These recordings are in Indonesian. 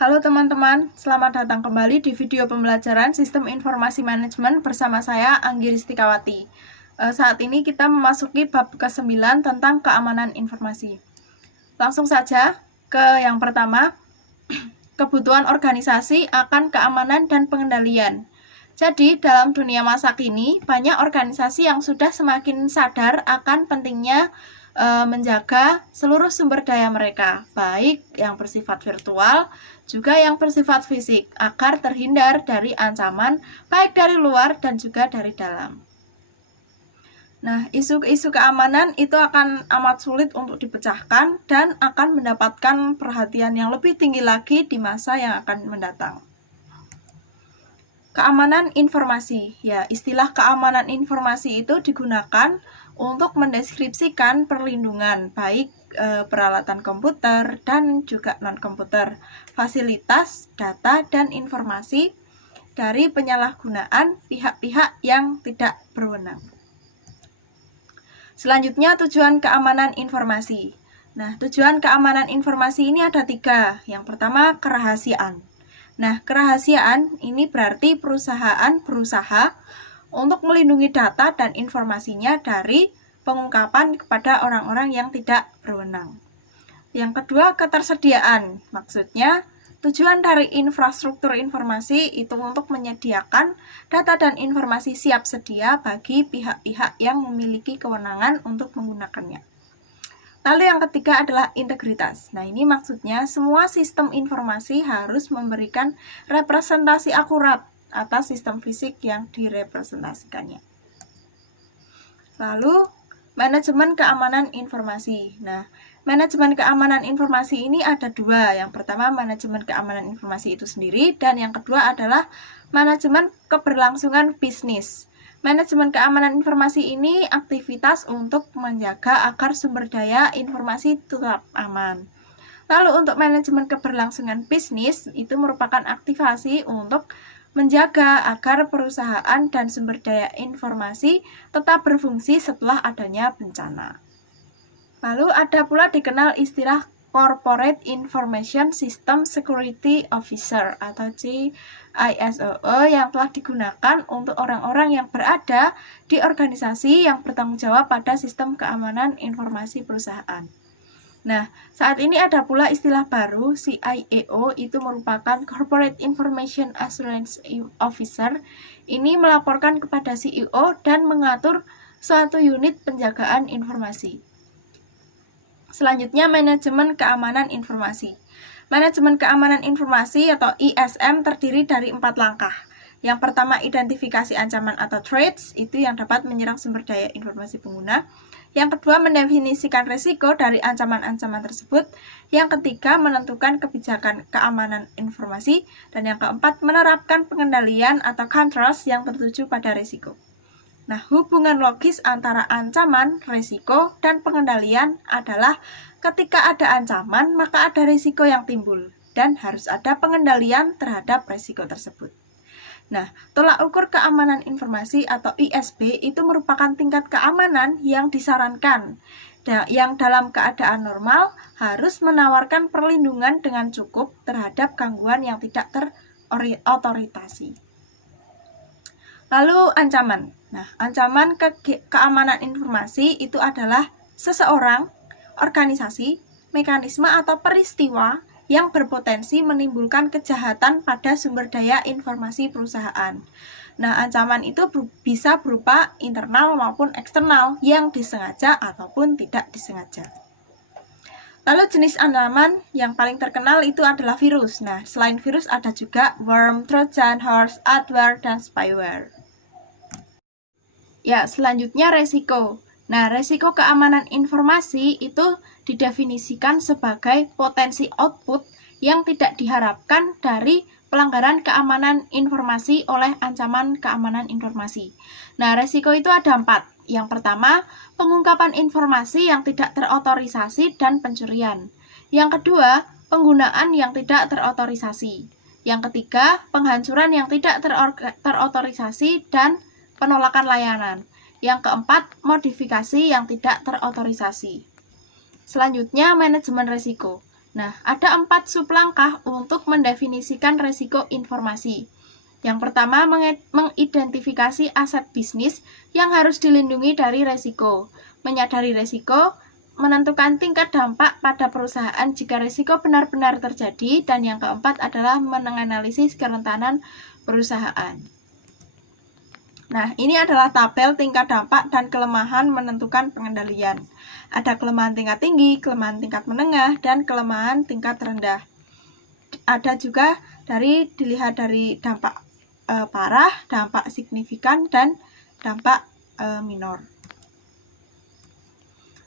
Halo teman-teman, selamat datang kembali di video pembelajaran Sistem Informasi Manajemen bersama saya, Anggi Ristikawati. Saat ini kita memasuki bab ke-9 tentang keamanan informasi. Langsung saja ke yang pertama, kebutuhan organisasi akan keamanan dan pengendalian. Jadi, dalam dunia masa kini, banyak organisasi yang sudah semakin sadar akan pentingnya menjaga seluruh sumber daya mereka, baik yang bersifat virtual, juga yang bersifat fisik, agar terhindar dari ancaman baik dari luar dan juga dari dalam. Nah, isu-isu keamanan itu akan amat sulit untuk dipecahkan dan akan mendapatkan perhatian yang lebih tinggi lagi di masa yang akan mendatang. Keamanan informasi, ya istilah keamanan informasi itu digunakan untuk mendeskripsikan perlindungan baik peralatan komputer dan juga non-komputer, fasilitas, data, dan informasi dari penyalahgunaan pihak-pihak yang tidak berwenang. Selanjutnya, tujuan keamanan informasi. Nah, tujuan keamanan informasi ini ada 3. Yang pertama, kerahasiaan. Nah, kerahasiaan ini berarti perusahaan berusaha untuk melindungi data dan informasinya dari pengungkapan kepada orang-orang yang tidak berwenang. Yang kedua, ketersediaan. Maksudnya, tujuan dari infrastruktur informasi itu untuk menyediakan data dan informasi siap sedia bagi pihak-pihak yang memiliki kewenangan untuk menggunakannya. Lalu yang ketiga adalah integritas. Nah, ini maksudnya semua sistem informasi harus memberikan representasi akurat atas sistem fisik yang direpresentasikannya. Lalu, manajemen keamanan informasi. Nah, manajemen keamanan informasi ini ada 2. Yang pertama, manajemen keamanan informasi itu sendiri, dan yang kedua adalah manajemen keberlangsungan bisnis. Manajemen keamanan informasi ini aktivitas untuk menjaga agar sumber daya informasi tetap aman. Lalu untuk manajemen keberlangsungan bisnis itu merupakan aktivasi untuk menjaga agar perusahaan dan sumber daya informasi tetap berfungsi setelah adanya bencana. Lalu ada pula dikenal istilah Corporate Information System Security Officer atau CISO yang telah digunakan untuk orang-orang yang berada di organisasi yang bertanggung jawab pada sistem keamanan informasi perusahaan. Nah, saat ini ada pula istilah baru, CIAO, itu merupakan Corporate Information Assurance Officer. Ini melaporkan kepada CEO dan mengatur suatu unit penjagaan informasi. Selanjutnya, manajemen keamanan informasi. Manajemen keamanan informasi atau ISM terdiri dari 4 langkah. Yang pertama, identifikasi ancaman atau threats, itu yang dapat menyerang sumber daya informasi pengguna. Yang kedua, mendefinisikan risiko dari ancaman-ancaman tersebut. Yang ketiga, menentukan kebijakan keamanan informasi. Dan yang keempat, menerapkan pengendalian atau controls yang tertuju pada risiko. Nah, hubungan logis antara ancaman, risiko, dan pengendalian adalah ketika ada ancaman, maka ada risiko yang timbul, dan harus ada pengendalian terhadap risiko tersebut. Nah, tolak ukur keamanan informasi atau ISP itu merupakan tingkat keamanan yang disarankan, yang dalam keadaan normal harus menawarkan perlindungan dengan cukup terhadap gangguan yang tidak terotoritasi. Lalu ancaman. Nah, ancaman keamanan informasi itu adalah seseorang, organisasi, mekanisme atau peristiwa yang berpotensi menimbulkan kejahatan pada sumber daya informasi perusahaan. Nah, ancaman itu bisa berupa internal maupun eksternal yang disengaja ataupun tidak disengaja. Lalu jenis ancaman yang paling terkenal itu adalah virus. Nah, selain virus ada juga worm, trojan, horse, adware, dan spyware. Ya, selanjutnya resiko. Nah, resiko keamanan informasi itu didefinisikan sebagai potensi output yang tidak diharapkan dari pelanggaran keamanan informasi oleh ancaman keamanan informasi. Nah, resiko itu ada 4. Yang pertama, pengungkapan informasi yang tidak terotorisasi dan pencurian. Yang kedua, penggunaan yang tidak terotorisasi. Yang ketiga, penghancuran yang tidak terotorisasi dan penolakan layanan. Yang keempat, modifikasi yang tidak terotorisasi. Selanjutnya, manajemen risiko. Nah, ada 4 sublangkah untuk mendefinisikan resiko informasi. Yang pertama, mengidentifikasi aset bisnis yang harus dilindungi dari resiko. Menyadari resiko, menentukan tingkat dampak pada perusahaan jika resiko benar-benar terjadi. Dan yang keempat adalah menganalisis kerentanan perusahaan. Nah, ini adalah tabel tingkat dampak dan kelemahan menentukan pengendalian. Ada kelemahan tingkat tinggi, kelemahan tingkat menengah, dan kelemahan tingkat rendah. Ada juga dilihat dari dampak parah, dampak signifikan, dan dampak minor.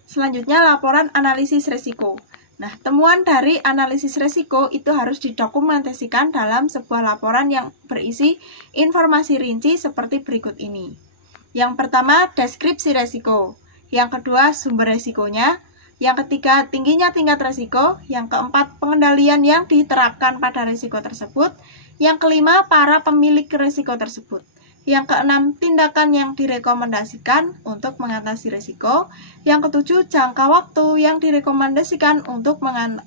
Selanjutnya, laporan analisis risiko. Nah, temuan dari analisis risiko itu harus didokumentasikan dalam sebuah laporan yang berisi informasi rinci seperti berikut ini. Yang pertama, deskripsi risiko. Yang kedua, sumber risikonya. Yang ketiga, tingginya tingkat risiko. Yang keempat, pengendalian yang diterapkan pada risiko tersebut. Yang kelima, para pemilik risiko tersebut. Yang keenam, tindakan yang direkomendasikan untuk mengatasi risiko. Yang ketujuh, jangka waktu yang direkomendasikan untuk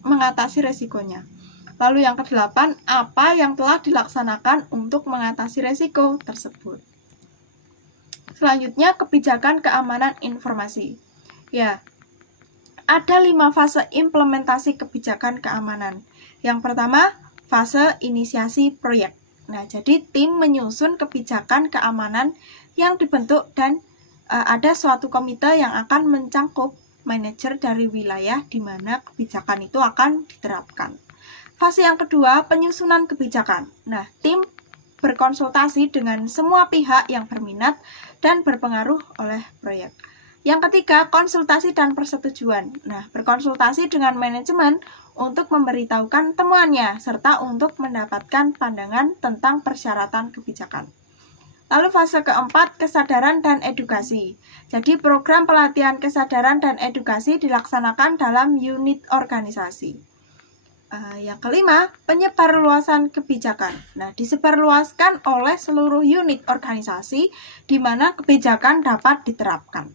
mengatasi risikonya. Lalu yang kedelapan, apa yang telah dilaksanakan untuk mengatasi risiko tersebut. Selanjutnya, kebijakan keamanan informasi. Ya, ada 5 fase implementasi kebijakan keamanan. Yang pertama, fase inisiasi proyek. Nah, jadi tim menyusun kebijakan keamanan yang dibentuk dan ada suatu komite yang akan mencangkup manajer dari wilayah di mana kebijakan itu akan diterapkan. Fase yang kedua, penyusunan kebijakan. Nah, tim berkonsultasi dengan semua pihak yang berminat dan berpengaruh oleh proyek. Yang ketiga, konsultasi dan persetujuan. Nah, berkonsultasi dengan manajemen untuk memberitahukan temuannya, serta untuk mendapatkan pandangan tentang persyaratan kebijakan. Lalu fase keempat, kesadaran dan edukasi. Jadi program pelatihan kesadaran dan edukasi dilaksanakan dalam unit organisasi. Yang kelima, penyebarluasan kebijakan. Nah, disebarluaskan oleh seluruh unit organisasi di mana kebijakan dapat diterapkan.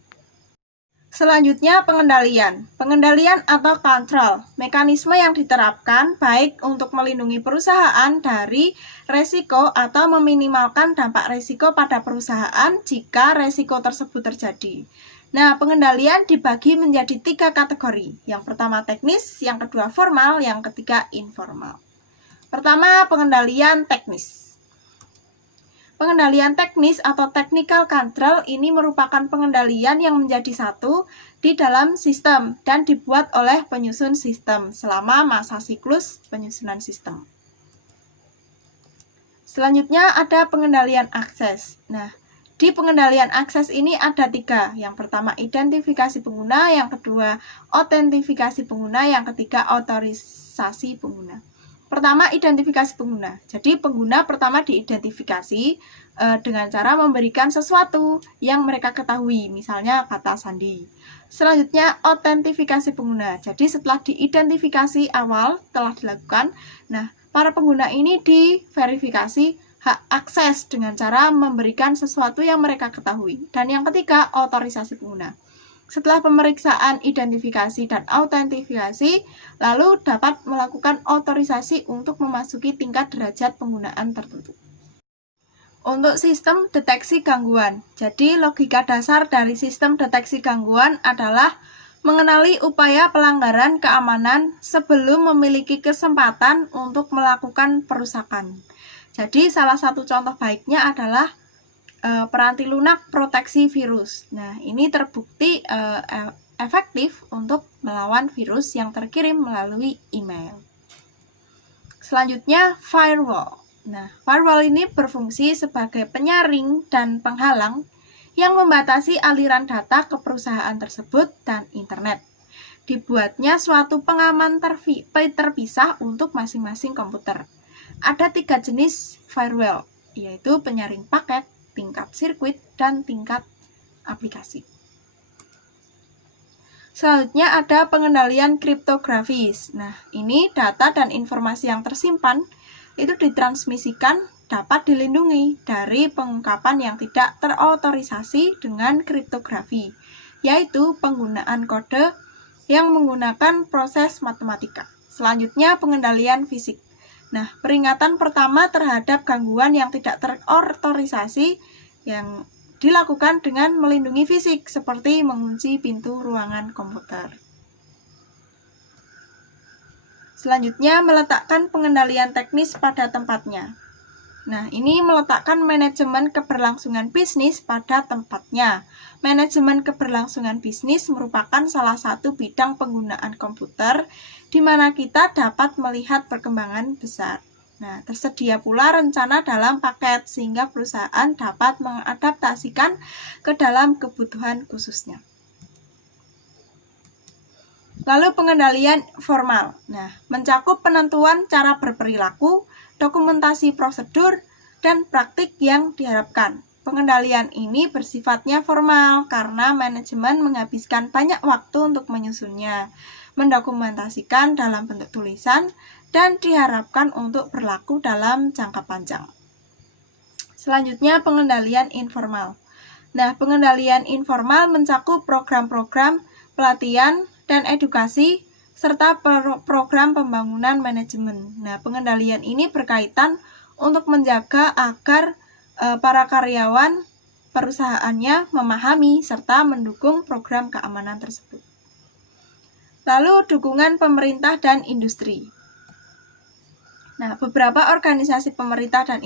Selanjutnya, pengendalian. Pengendalian atau kontrol, mekanisme yang diterapkan baik untuk melindungi perusahaan dari resiko atau meminimalkan dampak resiko pada perusahaan jika resiko tersebut terjadi. Nah, pengendalian dibagi menjadi 3 kategori. Yang pertama teknis, yang kedua formal, yang ketiga informal. Pertama, pengendalian teknis. Pengendalian teknis atau technical control ini merupakan pengendalian yang menjadi satu di dalam sistem dan dibuat oleh penyusun sistem selama masa siklus penyusunan sistem. Selanjutnya ada pengendalian akses. Nah, di pengendalian akses ini ada 3. Yang pertama identifikasi pengguna, yang kedua autentifikasi pengguna, yang ketiga otorisasi pengguna. Pertama, identifikasi pengguna. Jadi pengguna pertama diidentifikasi dengan cara memberikan sesuatu yang mereka ketahui, misalnya kata sandi. Selanjutnya, autentifikasi pengguna. Jadi setelah diidentifikasi awal telah dilakukan, nah para pengguna ini diverifikasi hak akses dengan cara memberikan sesuatu yang mereka ketahui. Dan yang ketiga, otorisasi pengguna. Setelah pemeriksaan identifikasi dan autentifikasi, lalu dapat melakukan otorisasi untuk memasuki tingkat derajat penggunaan tertentu. Untuk sistem deteksi gangguan, jadi logika dasar dari sistem deteksi gangguan adalah mengenali upaya pelanggaran keamanan sebelum memiliki kesempatan untuk melakukan perusakan. Jadi salah satu contoh baiknya adalah peranti lunak proteksi virus. Nah, ini terbukti efektif untuk melawan virus yang terkirim melalui email. Selanjutnya, firewall. Nah, firewall ini berfungsi sebagai penyaring dan penghalang yang membatasi aliran data ke perusahaan tersebut dan internet. Dibuatnya suatu pengaman terpisah untuk masing-masing komputer. Ada 3 jenis firewall, yaitu penyaring paket, tingkat sirkuit, dan tingkat aplikasi. Selanjutnya ada pengendalian kriptografis. Nah, ini data dan informasi yang tersimpan itu ditransmisikan dapat dilindungi dari pengungkapan yang tidak terotorisasi dengan kriptografi, yaitu penggunaan kode yang menggunakan proses matematika. Selanjutnya, pengendalian fisik. Nah, peringatan pertama terhadap gangguan yang tidak terotorisasi yang dilakukan dengan melindungi fisik, seperti mengunci pintu ruangan komputer. Selanjutnya, meletakkan pengendalian teknis pada tempatnya. Nah, ini meletakkan manajemen keberlangsungan bisnis pada tempatnya. Manajemen keberlangsungan bisnis merupakan salah satu bidang penggunaan komputer di mana kita dapat melihat perkembangan besar. Nah, tersedia pula rencana dalam paket sehingga perusahaan dapat mengadaptasikan ke dalam kebutuhan khususnya. Lalu pengendalian formal. Nah, mencakup penentuan cara berperilaku, dokumentasi prosedur, dan praktik yang diharapkan. Pengendalian ini bersifatnya formal karena manajemen menghabiskan banyak waktu untuk menyusunnya, mendokumentasikan dalam bentuk tulisan, dan diharapkan untuk berlaku dalam jangka panjang. Selanjutnya, pengendalian informal. Nah, pengendalian informal mencakup program-program pelatihan dan edukasi, serta program pembangunan manajemen. Nah, pengendalian ini berkaitan untuk menjaga agar para karyawan perusahaannya memahami serta mendukung program keamanan tersebut. Lalu, dukungan pemerintah dan industri. Nah, beberapa organisasi pemerintah dan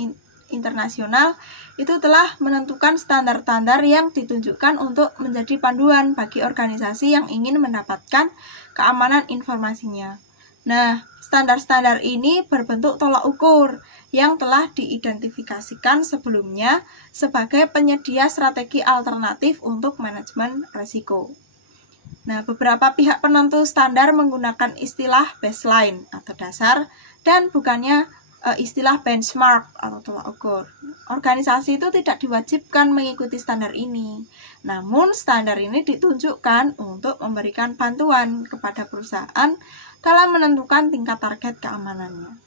internasional itu telah menentukan standar-standar yang ditunjukkan untuk menjadi panduan bagi organisasi yang ingin mendapatkan keamanan informasinya. Nah, standar-standar ini berbentuk tolak ukur yang telah diidentifikasikan sebelumnya sebagai penyedia strategi alternatif untuk manajemen risiko. Nah, beberapa pihak penentu standar menggunakan istilah baseline atau dasar dan bukannya istilah benchmark atau tolak ukur. Organisasi itu tidak diwajibkan mengikuti standar ini. Namun, standar ini ditunjukkan untuk memberikan bantuan kepada perusahaan dalam menentukan tingkat target keamanannya.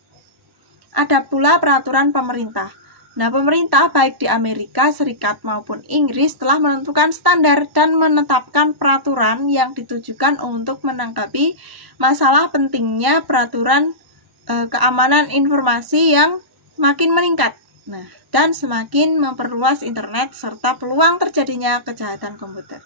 Ada pula peraturan pemerintah. Nah, pemerintah baik di Amerika Serikat maupun Inggris telah menentukan standar dan menetapkan peraturan yang ditujukan untuk menanggapi masalah pentingnya peraturan keamanan informasi yang makin meningkat. Nah, dan semakin memperluas internet serta peluang terjadinya kejahatan komputer.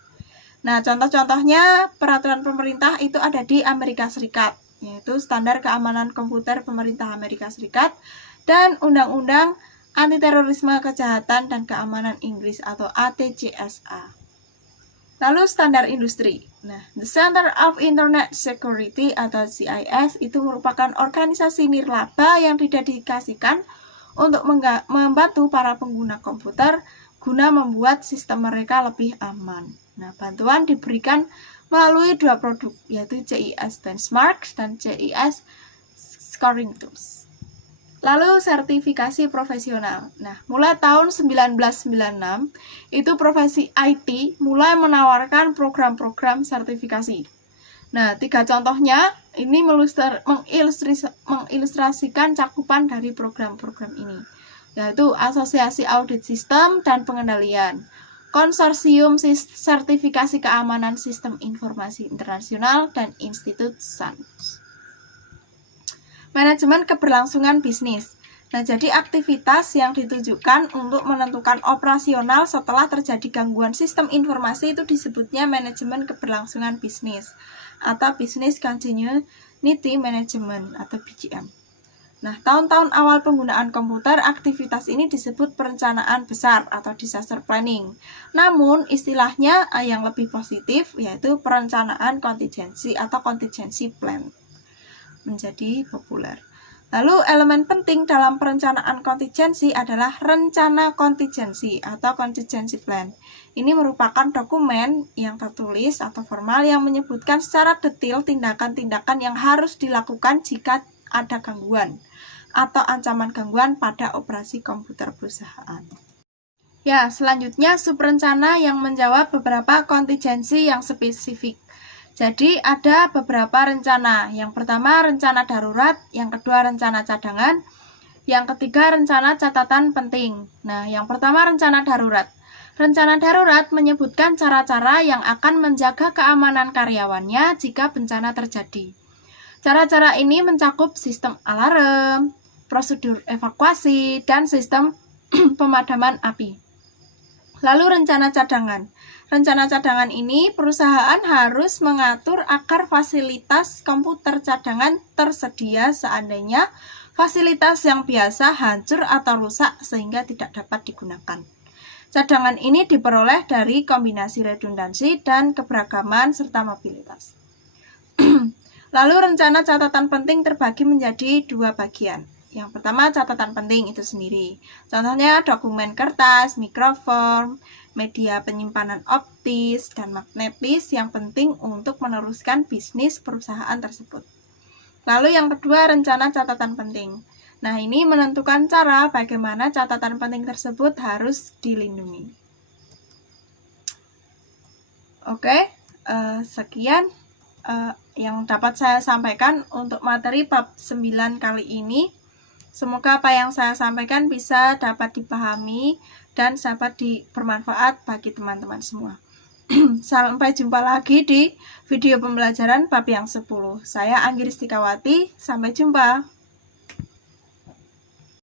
Nah, contoh-contohnya peraturan pemerintah itu ada di Amerika Serikat, yaitu Standar Keamanan Komputer Pemerintah Amerika Serikat dan Undang-Undang Antiterorisme Kejahatan dan Keamanan Inggris atau ATCSA. Lalu standar industri. Nah, The Center of Internet Security atau CIS itu merupakan organisasi nirlaba yang didedikasikan untuk membantu para pengguna komputer guna membuat sistem mereka lebih aman. Nah, bantuan diberikan melalui dua produk, yaitu CIS Benchmark dan CIS Scoring Tools. Lalu sertifikasi profesional. Nah, mulai tahun 1996, itu profesi IT mulai menawarkan program-program sertifikasi. Nah, 3 contohnya ini mengilustrasikan cakupan dari program-program ini, yaitu Asosiasi Audit Sistem dan Pengendalian, Konsorsium Sertifikasi Keamanan Sistem Informasi Internasional, dan Institut SANS. Manajemen keberlangsungan bisnis. Nah, jadi aktivitas yang ditujukan untuk menentukan operasional setelah terjadi gangguan sistem informasi itu disebutnya manajemen keberlangsungan bisnis atau Business Continuity Management atau BCM. Nah, tahun-tahun awal penggunaan komputer, aktivitas ini disebut perencanaan besar atau disaster planning. Namun, istilahnya yang lebih positif yaitu perencanaan kontingensi atau contingency plan menjadi populer. Lalu elemen penting dalam perencanaan kontingensi adalah rencana kontingensi atau contingency plan. Ini merupakan dokumen yang tertulis atau formal yang menyebutkan secara detail tindakan-tindakan yang harus dilakukan jika ada gangguan atau ancaman gangguan pada operasi komputer perusahaan. Ya, selanjutnya subrencana yang menjawab beberapa kontingensi yang spesifik. Jadi ada beberapa rencana. Yang pertama rencana darurat, yang kedua rencana cadangan, yang ketiga rencana catatan penting. Nah, yang pertama rencana darurat. Rencana darurat menyebutkan cara-cara yang akan menjaga keamanan karyawannya jika bencana terjadi. Cara-cara ini mencakup sistem alarm, prosedur evakuasi, dan sistem pemadaman api. Lalu rencana cadangan. Rencana cadangan ini perusahaan harus mengatur agar fasilitas komputer cadangan tersedia seandainya fasilitas yang biasa hancur atau rusak sehingga tidak dapat digunakan. Cadangan ini diperoleh dari kombinasi redundansi dan keberagaman serta mobilitas. Lalu rencana catatan penting terbagi menjadi dua bagian. Yang pertama catatan penting itu sendiri. Contohnya dokumen kertas, mikrofilm, media penyimpanan optis, dan magnetis yang penting untuk meneruskan bisnis perusahaan tersebut. Lalu yang kedua rencana catatan penting. Nah ini menentukan cara bagaimana catatan penting tersebut harus dilindungi. Oke, sekian yang dapat saya sampaikan untuk materi bab 9 kali ini. Semoga apa yang saya sampaikan bisa dapat dipahami dan dapat bermanfaat bagi teman-teman semua. Sampai jumpa lagi di video pembelajaran bab yang 10. Saya Anggi Ristikawati, sampai jumpa.